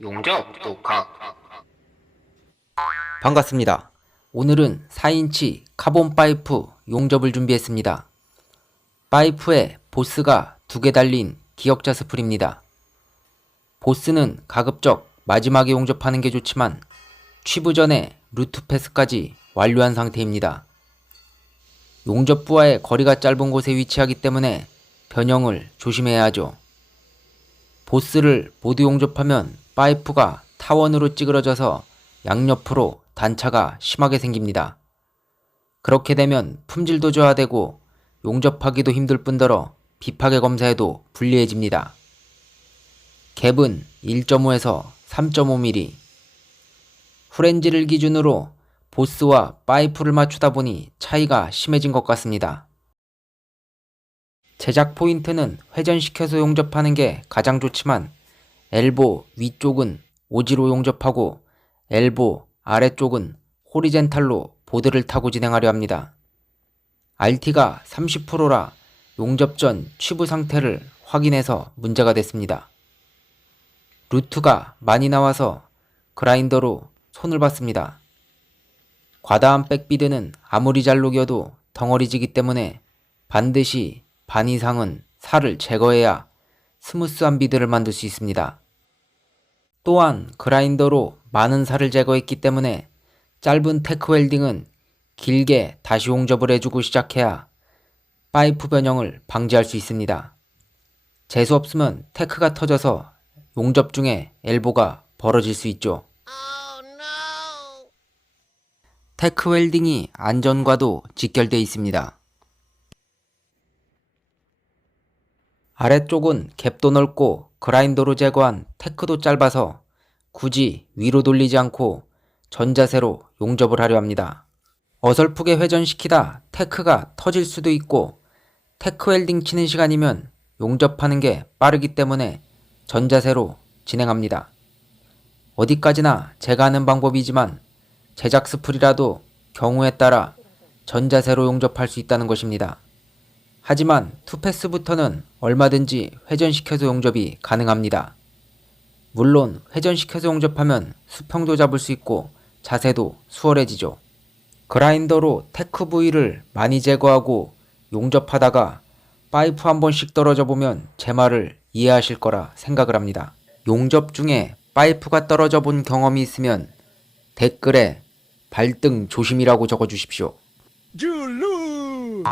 용접 독학. 반갑습니다. 오늘은 4인치 카본 파이프 용접을 준비했습니다. 파이프에 보스가 2개 달린 기역자 스풀입니다. 보스는 가급적 마지막에 용접하는 게 좋지만 취부 전에 루트 패스까지 완료한 상태입니다. 용접부와의 거리가 짧은 곳에 위치하기 때문에 변형을 조심해야 하죠. 보스를 모두 용접하면 파이프가 타원으로 찌그러져서 양옆으로 단차가 심하게 생깁니다. 그렇게 되면 품질도 저하되고 용접하기도 힘들 뿐더러 비파게 검사에도 불리해집니다. 갭은 1.5에서 3.5mm. 후렌지를 기준으로 보스와 파이프를 맞추다 보니 차이가 심해진 것 같습니다. 제작 포인트는 회전시켜서 용접하는 게 가장 좋지만 엘보 위쪽은 오지로 용접하고 엘보 아래쪽은 호리젠탈로 보드를 타고 진행하려 합니다. RT가 30%라 용접 전 취부 상태를 확인해서 문제가 됐습니다. 루트가 많이 나와서 그라인더로 손을 봤습니다. 과다한 백비드는 아무리 잘 녹여도 덩어리지기 때문에 반드시 반 이상은 살을 제거해야 스무스한 비드를 만들 수 있습니다. 또한 그라인더로 많은 살을 제거했기 때문에 짧은 테크 웰딩은 길게 다시 용접을 해주고 시작해야 파이프 변형을 방지할 수 있습니다. 재수 없으면 테크가 터져서 용접 중에 엘보가 벌어질 수 있죠. 테크 웰딩이 안전과도 직결되어 있습니다. 아래쪽은 갭도 넓고 그라인더로 제거한 테크도 짧아서 굳이 위로 돌리지 않고 전자세로 용접을 하려 합니다. 어설프게 회전시키다 테크가 터질 수도 있고 테크 웰딩 치는 시간이면 용접하는 게 빠르기 때문에 전자세로 진행합니다. 어디까지나 제가 하는 방법이지만 제작 스풀이라도 경우에 따라 전자세로 용접할 수 있다는 것입니다. 하지만 투패스부터는 얼마든지 회전시켜서 용접이 가능합니다. 물론 회전시켜서 용접하면 수평도 잡을 수 있고 자세도 수월해지죠. 그라인더로 테크 부위를 많이 제거하고 용접하다가 파이프 한 번씩 떨어져 보면 제 말을 이해하실 거라 생각을 합니다. 용접 중에 파이프가 떨어져 본 경험이 있으면 댓글에 발등 조심이라고 적어주십시오. 줄루!